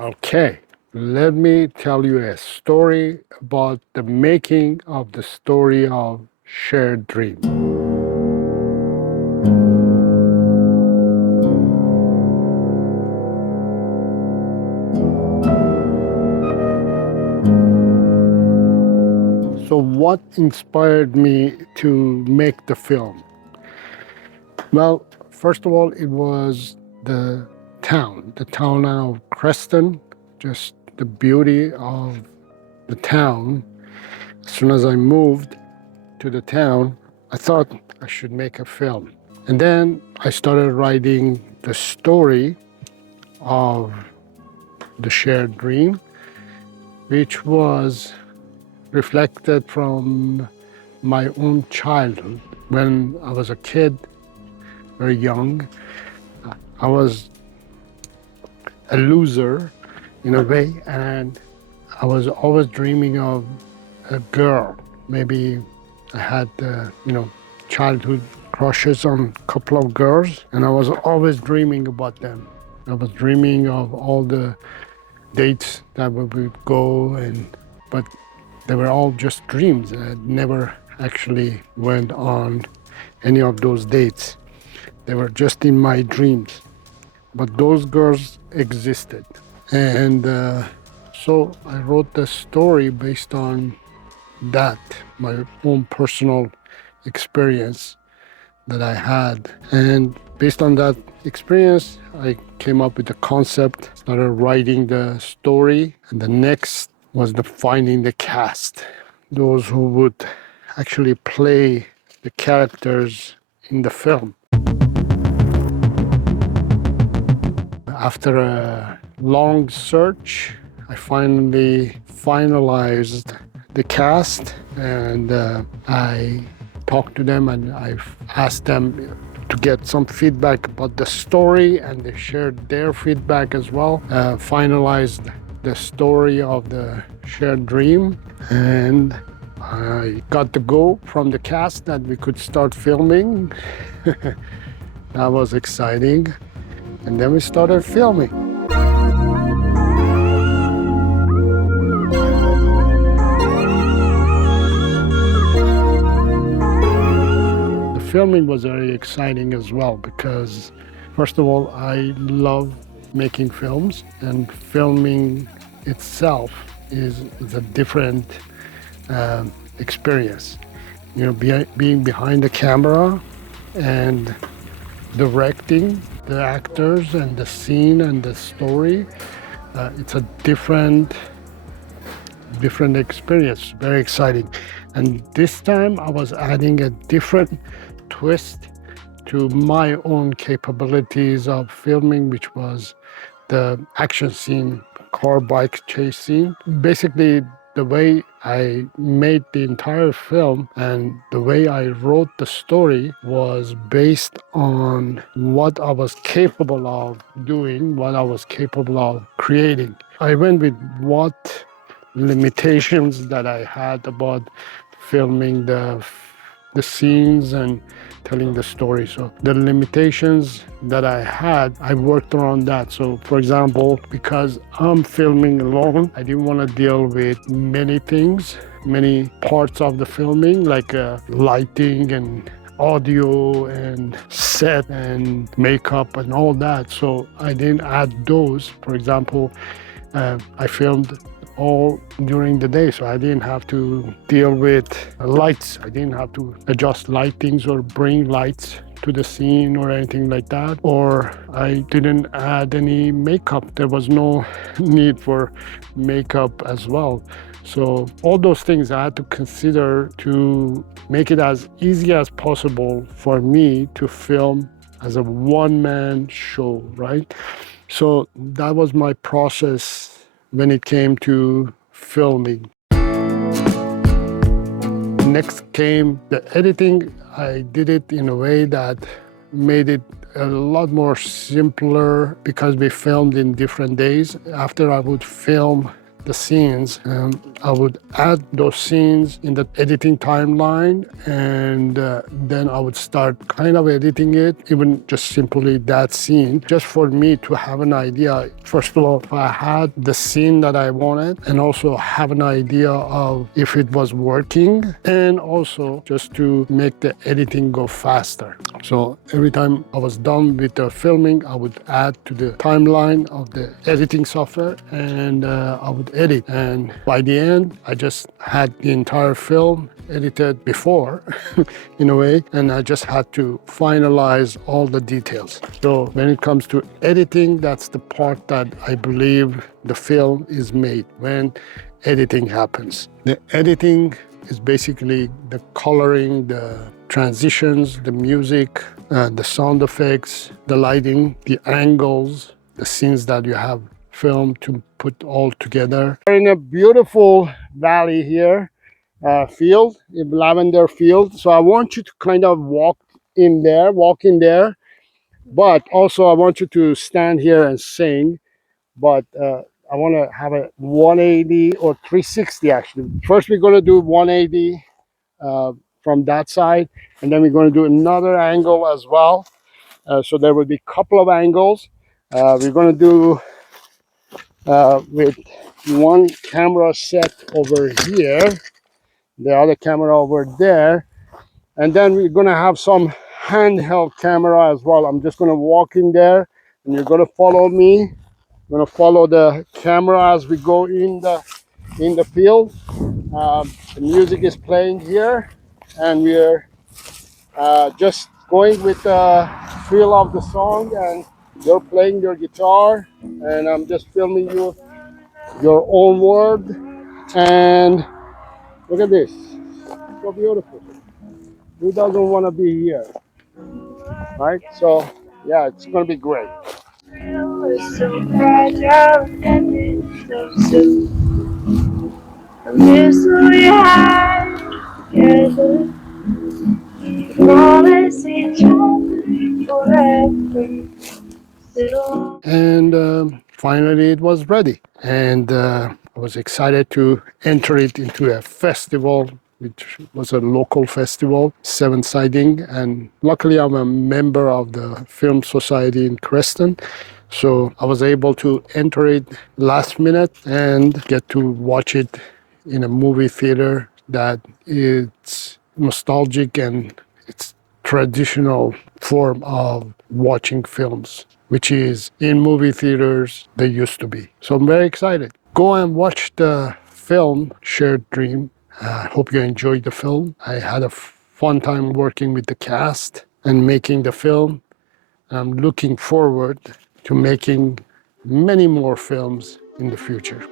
Okay, let me tell you a story about the making of the story of Shared Dream. So what inspired me to make the film? Well, first of all, it was the town of Creston, just the beauty of the town. As soon as I moved to the town, I thought I should make a film. And then I started writing the story of the Shared Dream, which was reflected from my own childhood. When I was a kid, very young, I was a loser in a way, and I was always dreaming of a girl. Maybe I had, childhood crushes on a couple of girls, and I was always dreaming about them. I was dreaming of all the dates that we would go, but they were all just dreams. I never actually went on any of those dates. They were just in my dreams. But those girls existed. And so I wrote the story based on that, my own personal experience that I had. And based on that experience, I came up with the concept, started writing the story, and the next was the finding the cast, those who would actually play the characters in the film. After a long search, I finally finalized the cast, and I talked to them and I've asked them to get some feedback about the story, and they shared their feedback as well. Finalized the story of the Shared Dream, and I got the go from the cast that we could start filming. That was exciting. And then we started filming. The filming was very exciting as well because, first of all, I love making films, and filming itself is a different experience. You know, being behind the camera and directing the actors and the scene and the story, it's a different experience, very exciting. And this time I was adding a different twist to my own capabilities of filming, which was the action scene, car bike chase scene. Basically, the way I made the entire film and the way I wrote the story was based on what I was capable of doing, what I was capable of creating. I went with what limitations that I had about filming the scenes and telling the story. So the limitations that I had, I worked around that. So for example, because I'm filming alone, I didn't want to deal with many things, many parts of the filming, like lighting and audio and set and makeup and all that. So I didn't add those. For example, I filmed all during the day, so I didn't have to deal with lights. I didn't have to adjust lightings or bring lights to the scene or anything like that. Or I didn't add any makeup. There was no need for makeup as well. So all those things I had to consider to make it as easy as possible for me to film as a one-man show, right? So that was my process when it came to filming. Next came the editing. I did it in a way that made it a lot more simpler because we filmed in different days. After I would film the scenes, I would add those scenes in the editing timeline, and then I would start kind of editing it, even just simply that scene, just for me to have an idea. First of all, if I had the scene that I wanted, and also have an idea of if it was working, and also just to make the editing go faster. So every time I was done with the filming, I would add to the timeline of the editing software, and I would edit. And by the end, I just had the entire film edited before, in a way, and I just had to finalize all the details. So when it comes to editing, that's the part that I believe the film is made, when editing happens. The editing is basically the coloring, the transitions, the music, the sound effects, the lighting, the angles, the scenes that you have filmed to put all together. We're in a beautiful valley here, field, a lavender field. So I want you to kind of walk in there, but also I want you to stand here and sing. But I want to have a 180 or 360 actually. First we're going to do 180 from that side, and then we're going to do another angle as well. So there will be a couple of angles. We're going to do with one camera set over here, the other camera over there, and then we're going to have some handheld camera as well. I'm just going to walk in there, and you're going to follow me. I'm going to follow the camera as we go in the field. The music is playing here, and we're just going with the feel of the song, and you're playing your guitar, and I'm just filming you your own word. And look at this, so beautiful. Who doesn't want to be here, right? So yeah, it's gonna be great. It was so fragile and it's so soon. I miss what we had together. Promise each other forever. And finally it was ready, and I was excited to enter it into a festival, which was a local festival, Seven Siding, and luckily I'm a member of the film society in Creston, so I was able to enter it last minute and get to watch it in a movie theater that is nostalgic, and it's traditional form of watching films, which is in movie theaters they used to be. So I'm very excited. Go and watch the film Shared Dream. I hope you enjoyed the film. I had a fun time working with the cast and making the film. I'm looking forward to making many more films in the future.